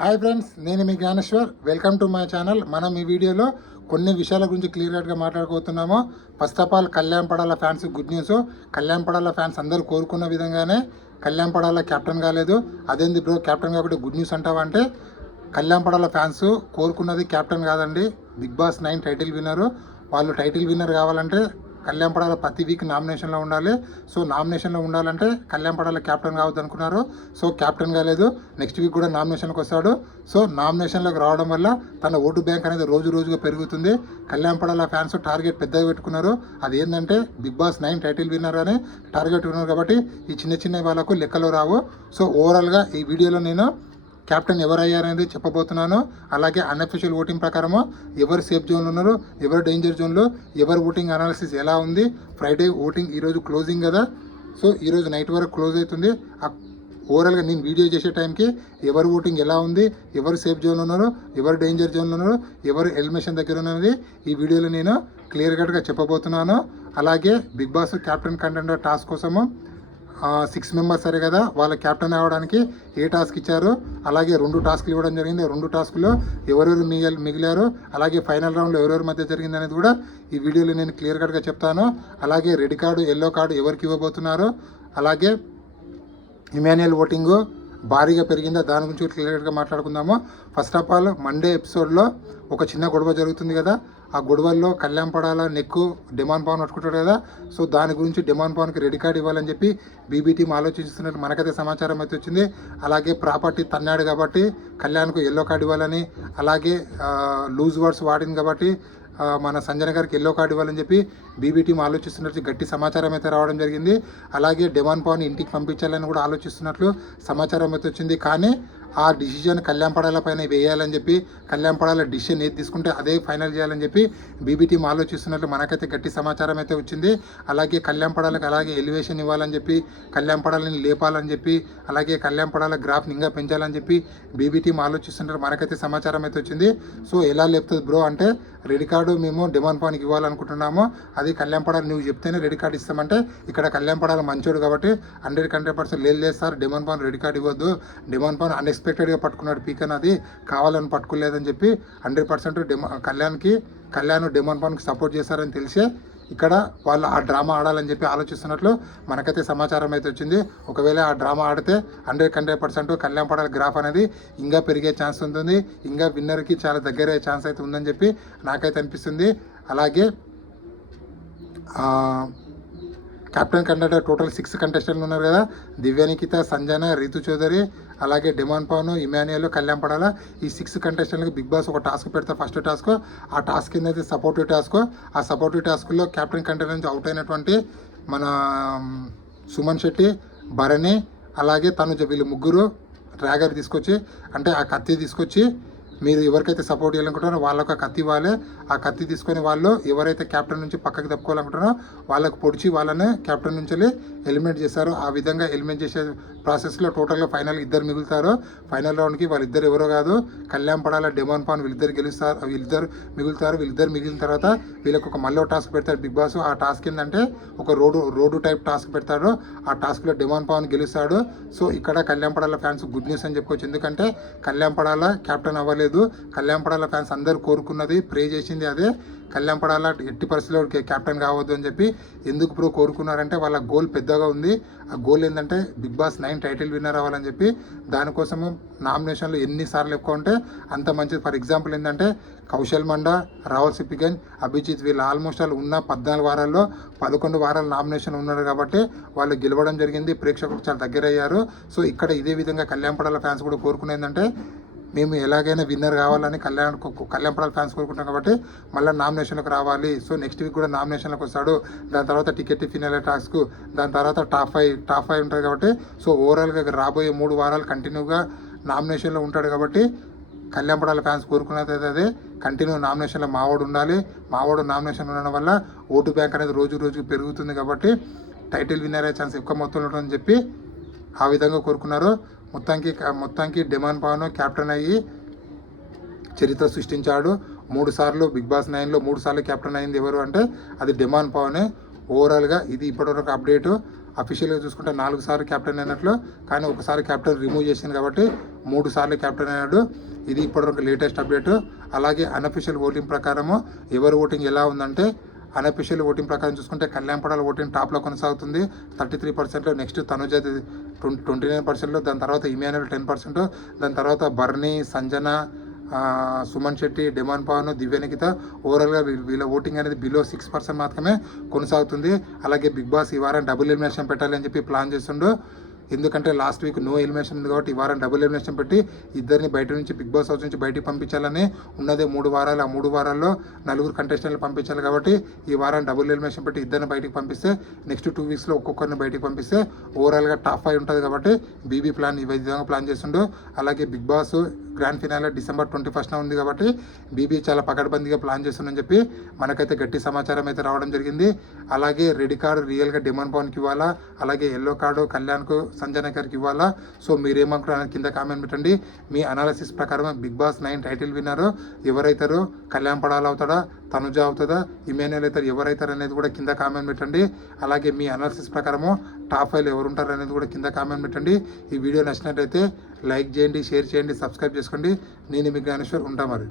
Hi friends, నేను మీ Gnaneshwar. Welcome to my channel. మనం ఈ వీడియోలో కొన్ని విషయాల గురించి క్లియర్ కట్గా మాట్లాడుకోతున్నాము. First of all, Kalyan Padala fans good news. Kalyan Padala fans అందరూ కోరుకున్న విధంగానే కళ్యాణ్ పడాల కెప్టెన్ కాలేదు. అదేంది బ్రో కెప్టెన్ కాబట్టి గుడ్ న్యూస్ అంటావా అంటే, కళ్యాణ్ పడాల ఫ్యాన్స్ కోరుకున్నది కెప్టెన్ కాదండి, బిగ్ బాస్ 9 టైటిల్ విన్నరు. వాళ్ళు టైటిల్ విన్నర్ కావాలంటే కళ్యాణ్ పడాల ప్రతి వీక్ నామినేషన్లో ఉండాలి. సో నామినేషన్లో ఉండాలంటే కళ్యాణ్ పడాల క్యాప్టెన్ కావద్దు అనుకున్నారు. సో క్యాప్టెన్ కాలేదు. నెక్స్ట్ వీక్ కూడా నామినేషన్కి వస్తాడు. సో నామినేషన్లోకి రావడం వల్ల తన ఓటు బ్యాంక్ అనేది రోజు రోజుగా పెరుగుతుంది. కళ్యాణ్ పడాల ఫ్యాన్స్ టార్గెట్ పెద్దగా పెట్టుకున్నారు. అది ఏంటంటే బిగ్ బాస్ 9 టైటిల్ విన్నర్ అని టార్గెట్ ఉన్నారు. కాబట్టి ఈ చిన్న చిన్న వాళ్ళకు లెక్కలు రావు. సో ఓవరాల్గా ఈ వీడియోలో నేను క్యాప్టెన్ ఎవరయ్యారనేది చెప్పబోతున్నాను. అలాగే అన్అఫీషియల్ ఓటింగ్ ప్రకారము ఎవరు సేఫ్ జోన్లో ఉన్నారు, ఎవరు డేంజర్ జోన్లో, ఎవరు ఓటింగ్ అనాలిసిస్ ఎలా ఉంది. ఫ్రైడే ఓటింగ్ ఈరోజు క్లోజింగ్ కదా. సో ఈరోజు నైట్ వరకు క్లోజ్ అవుతుంది. ఓవరాల్గా నేను వీడియో చేసే టైంకి ఎవరు ఓటింగ్ ఎలా ఉంది, ఎవరు సేఫ్ జోన్లో ఉన్నారు, ఎవరు డేంజర్ జోన్లో ఉన్నారు, ఎవరు ఎలిమినేషన్ దగ్గర ఉన్నది ఈ వీడియోలో నేను క్లియర్ కట్గా చెప్పబోతున్నాను. అలాగే Bigg Boss captain contender task కోసము 6 మెంబర్స్ సరే కదా, వాళ్ళ క్యాప్టెన్ అవ్వడానికి ఏ టాస్క్ ఇచ్చారు, అలాగే 2 టాస్క్లు ఇవ్వడం జరిగింది. 2 టాస్క్లో ఎవరెవరు మిగిలారు, అలాగే ఫైనల్ రౌండ్లో ఎవరెవరి మధ్య జరిగింది అనేది కూడా ఈ వీడియోలో నేను క్లియర్ కట్గా చెప్తాను. అలాగే రెడ్ కార్డు, ఎల్లో కార్డు ఎవరికి ఇవ్వబోతున్నారు, అలాగే ఇమాన్యుయల్ ఓటింగు భారీగా పెరిగిందా దాని గురించి క్లియర్గా మాట్లాడుకుందాము. ఫస్ట్ ఆఫ్ ఆల్, మండే ఎపిసోడ్లో ఒక చిన్న గొడవ జరుగుతుంది కదా. ఆ గొడవల్లో కళ్యాణ్ పడాల నెక్కు డిమాండ్ పవన్ పట్టుకుంటాడు కదా. సో దాని గురించి డిమాండ్ పవన్కి రెడ్ కార్డ్ ఇవ్వాలని చెప్పి బీబీ టీం ఆలోచిస్తున్నట్టు మనకైతే సమాచారం అయితే వచ్చింది. అలాగే ప్రాపర్టీ తన్నాడు కాబట్టి కళ్యాణ్కు ఎల్లో కార్డు ఇవ్వాలని, అలాగే లూజ్ వర్డ్స్ వాడింది కాబట్టి మన సంజన గారికి ఎల్లో కార్డు ఇవ్వాలని చెప్పి బీబీ టీం ఆలోచిస్తున్నట్లు గట్టి సమాచారం అయితే రావడం జరిగింది. అలాగే డిమాండ్ పవన్ ఇంటికి పంపించాలని కూడా ఆలోచిస్తున్నట్లు సమాచారం అయితే వచ్చింది. కానీ ఆ డిసిజన్ కళ్యాణ్ పడాల పైన వేయాలని చెప్పి, కళ్యాణ్ పడాల డిసిజన్ ఏది తీసుకుంటే అదే ఫైనల్ చేయాలని చెప్పి బీబీ టీం ఆలోచిస్తున్నట్లు మనకైతే గట్టి సమాచారం అయితే వచ్చింది. అలాగే కళ్యాణ్ పడాలకు అలాగే ఎలివేషన్ ఇవ్వాలని చెప్పి, కళ్యాణ్ పడాలని లేపాలని చెప్పి, అలాగే కళ్యాణ్ పడాల గ్రాఫ్ని ఇంకా పెంచాలని చెప్పి బీబీ టీం ఆలోచిస్తున్నట్లు మనకైతే సమాచారం అయితే వచ్చింది. సో ఎలా లేపుతుంది బ్రో అంటే, రెడ్ కార్డు మేము డిమాండ్ పవన్కి ఇవ్వాలనుకుంటున్నాము. అది కళ్యాణ్ పడాలి నువ్వు చెప్తేనే రెడ్ కార్డు ఇస్తామంటే, ఇక్కడ కళ్యాణ్ పడాలి మంచోడు కాబట్టి 100% లేదు sir, demand Pavan red card ఇవ్వద్దు, డిమాండ్ పవన్ అన్ఎక్స్పెక్టెడ్గా పట్టుకున్నాడు పీకన్, అది కావాలని పట్టుకోలేదని చెప్పి 100% కళ్యాణ్ డిమాండ్ పవన్కి సపోర్ట్ చేశారని తెలిసే ఇక్కడ వాళ్ళు ఆ డ్రామా ఆడాలని చెప్పి ఆలోచిస్తున్నట్లు మనకైతే సమాచారం అయితే వచ్చింది. ఒకవేళ ఆ డ్రామా ఆడితే 100% కళ్యాణ్ పడాల గ్రాఫ్ అనేది ఇంకా పెరిగే ఛాన్స్ ఉంటుంది, ఇంకా విన్నర్కి చాలా దగ్గర ఛాన్స్ అయితే ఉందని చెప్పి నాకైతే అనిపిస్తుంది. అలాగే కెప్టెన్ కంటెండర్ టోటల్ 6 కంటెస్టెంట్లు ఉన్నారు కదా. దివ్యానికిత, సంజన, రితు చౌదరి, అలాగే డిమాండ్ పవన్, ఇమాన్యుయల్, కళ్యాణ్ పడాల, ఈ 6 కంటెస్టెంట్లకు బిగ్ బాస్ ఒక టాస్క్ పెడతా. ఫస్ట్ టాస్క్, ఆ టాస్క్ ఏంటంటే సపోర్టివ్ టాస్క్. ఆ సపోర్టివ్ టాస్క్లో కెప్టెన్ కంటెండర్ నుంచి అవుట్ అయినటువంటి మన సుమన్ శెట్టి, భరణి, అలాగే తనుజ, వీళ్ళు ముగ్గురు డ్రాగర్ తీసుకొచ్చి, అంటే ఆ కత్తి తీసుకొచ్చి మీరు ఎవరికైతే సపోర్ట్ చేయాలనుకుంటారో వాళ్ళకు కత్తి ఇవ్వాలి. ఆ కత్తి తీసుకొని వాళ్ళు ఎవరైతే క్యాప్టెన్ నుంచి పక్కకి తప్పుకోవాలనుకుంటారో వాళ్ళకు పొడిచి వాళ్ళని క్యాప్టెన్ నుంచి ఎలిమినేట్ చేస్తారు. ఆ విధంగా ఎలిమినేట్ చేసే ప్రాసెస్లో టోటల్గా ఫైనల్ 2 మిగులుతారు. ఫైనల్ రౌండ్కి వాళ్ళిద్దరు ఎవరో కాదు, కళ్యాణ్ పడాల, డిమాండ్ పవన్, వీళ్ళిద్దరు వీళ్ళిద్దరు మిగిలిన తర్వాత వీళ్ళకి ఒక మళ్ళీ టాస్క్ పెడతారు బిగ్ బాస్. ఆ టాస్క్ ఏంటంటే ఒక రోడ్డు టైప్ టాస్క్ పెడతాడు. ఆ టాస్క్లో డిమాండ్ పవన్ గెలుస్తాడు. సో ఇక్కడ Kalyan Padala fans good news అని చెప్పుకోవచ్చు. ఎందుకంటే కళ్యాణ్ పడాల క్యాప్టెన్ అవ్వలేదు. కళ్యాణ్ పడాల ఫ్యాన్స్ అందరూ కోరుకున్నది, ప్రే చేసింది అదే, కళ్యాణ్ పడాల ఎట్టి పరిస్థితిలో క్యాప్టెన్ కావద్దు అని చెప్పి. ఎందుకు ప్రో కోరుకున్నారంటే వాళ్ళ గోల్ పెద్దగా ఉంది. ఆ గోల్ ఏంటంటే బిగ్ బాస్ 9 టైటిల్ విన్నర్ అవ్వాలని చెప్పి. దానికోసము నామినేషన్లు ఎన్నిసార్లు ఎక్కువ ఉంటే అంత మంచిది. ఫర్ ఎగ్జాంపుల్ ఏంటంటే కౌశల్ మండా, రాహుల్ సిప్పిగంజ్, అభిజిత్, వీళ్ళు ఆల్మోస్ట్ వాళ్ళు ఉన్న 14 వారాల్లో 11 వారాలు నామినేషన్ ఉన్నారు కాబట్టి వాళ్ళు గెలవడం జరిగింది. ప్రేక్షకులకు చాలా దగ్గర అయ్యారు. సో ఇక్కడ ఇదే విధంగా కళ్యాణ్ పడాల ఫ్యాన్స్ కూడా కోరుకునేందంటే, మేము ఎలాగైనా విన్నర్ కావాలని కళ్యాణ్ పడాల ఫ్యాన్స్ కోరుకుంటాం కాబట్టి మళ్ళీ నామినేషన్లకు రావాలి. సో నెక్స్ట్ వీక్ కూడా నామినేషన్లకు వస్తాడు. దాని తర్వాత టికెట్ ఫినాలే టాస్క్, దాని తర్వాత టాప్ ఫైవ్ ఉంటుంది కాబట్టి. సో ఓవరాల్గా రాబోయే 3 వారాలు కంటిన్యూగా నామినేషన్లో ఉంటాడు కాబట్టి కళ్యాణ్ పడాల ఫ్యాన్స్ కోరుకునేది అదే, కంటిన్యూ నామినేషన్లో మావాడు ఉండాలి. మావాడు నామినేషన్ ఉండడం వల్ల ఓటు బ్యాంక్ అనేది రోజుకు పెరుగుతుంది కాబట్టి టైటిల్ విన్నర్ అయ్యే ఛాన్స్ ఎక్కువ మొత్తంలో ఉంటుందని చెప్పి ఆ విధంగా కోరుకున్నారు. మొత్తానికి డిమాండ్ పవన్ క్యాప్టెన్ అయ్యి చరిత్ర సృష్టించాడు. 3 సార్లు బిగ్ బాస్ 9లో 3 సార్లు క్యాప్టెన్ అయింది ఎవరు అంటే అది డిమాండ్ పవనే. ఓవరాల్గా ఇది ఇప్పటివరకు అప్డేటు. అఫీషియల్గా చూసుకుంటే 4 సార్లు క్యాప్టెన్ అయినట్లు, కానీ ఒకసారి క్యాప్టెన్ రిమూవ్ చేసింది కాబట్టి 3 సార్లు క్యాప్టెన్ అయినాడు. ఇది ఇప్పటివరకు లేటెస్ట్ అప్డేట్. అలాగే అన్అఫీషియల్ ఓటింగ్ ప్రకారము ఎవరి ఓటింగ్ ఎలా ఉందంటే, అన్అఫీషియల్ ఓటింగ్ ప్రకారం చూసుకుంటే కళ్యాణ్ పడాల ఓటింగ్ టాప్లో కొనసాగుతుంది 33%. నెక్స్ట్ తనుజ 29%, దాని తర్వాత ఇమాన్యుల్ 10%, దాని తర్వాత బర్నీ, సంజన, సుమన్ శెట్టి, డెమాన్ పవన్, దివ్య నిఖిత. ఓవరాల్గా వీళ్ళ ఓటింగ్ అనేది బిలో 6% మాత్రమే కొనసాగుతుంది. అలాగే బిగ్ బాస్ ఈ వారం డబుల్ ఎలిమినేషన్ పెట్టాలి అని చెప్పి ప్లాన్ చేస్తుండు. ఎందుకంటే లాస్ట్ వీక్ నో ఎలిమినేషన్ ఉంది కాబట్టి ఈ వారం డబుల్ ఎలిమినేషన్ పెట్టి ఇద్దరిని బయట నుంచి బిగ్ బాస్ హౌస్ నుంచి బయటికి పంపించాలని ఉన్నదే 3 వారాలు. ఆ 3 వారాల్లో 4 కంటెస్టెంట్లు పంపించాలి కాబట్టి ఈ వారం డబుల్ ఎలిమినేషన్ పెట్టి ఇద్దరిని బయటికి పంపిస్తే నెక్స్ట్ 2 వీక్స్లో ఒక్కొక్కరిని బయటికి పంపిస్తే ఓవరాల్గా టాప్ 5 ఉంటుంది కాబట్టి బీబీ ప్లాన్ ఈ విధంగా ప్లాన్ చేస్తుండు. అలాగే Bigg Boss grand finale December 21న ఉంది కాబట్టి బీబీ చాలా పకడ్బందీగా ప్లాన్ చేస్తుందని చెప్పి మనకైతే గట్టి సమాచారం అయితే రావడం జరిగింది. అలాగే రెడ్ కార్డు రియల్గా డెమాన్ పవన్కి ఇవ్వాలా, అలాగే ఎల్లో కార్డు కళ్యాణ్కు, సంజన గారికి ఇవ్వాలా. సో మీరేమనుకున్నారు కింద కామెంట్ పెట్టండి. మీ అనాలిసిస్ ప్రకారం బిగ్ బాస్ 9 టైటిల్ విన్నర్ ఎవరైతారో, కళ్యాణ్ పడాల అవుతాడా, తనుజ అవుతుందా, ఇమాన్యుల్ అవుతారు, ఎవరైతారు అనేది కూడా కింద కామెంట్ పెట్టండి. అలాగే మీ అనాలిసిస్ ప్రకారము టాప్ 5 ఎవరు ఉంటారు అనేది కూడా కింద కామెంట్ పెట్టండి. ఈ వీడియో నచ్చినట్లయితే లైక్ చేయండి, షేర్ చేయండి, సబ్స్క్రైబ్ చేసుకోండి. నేను మీ జ్ఞానేశ్వర్ ఉంటా మరి.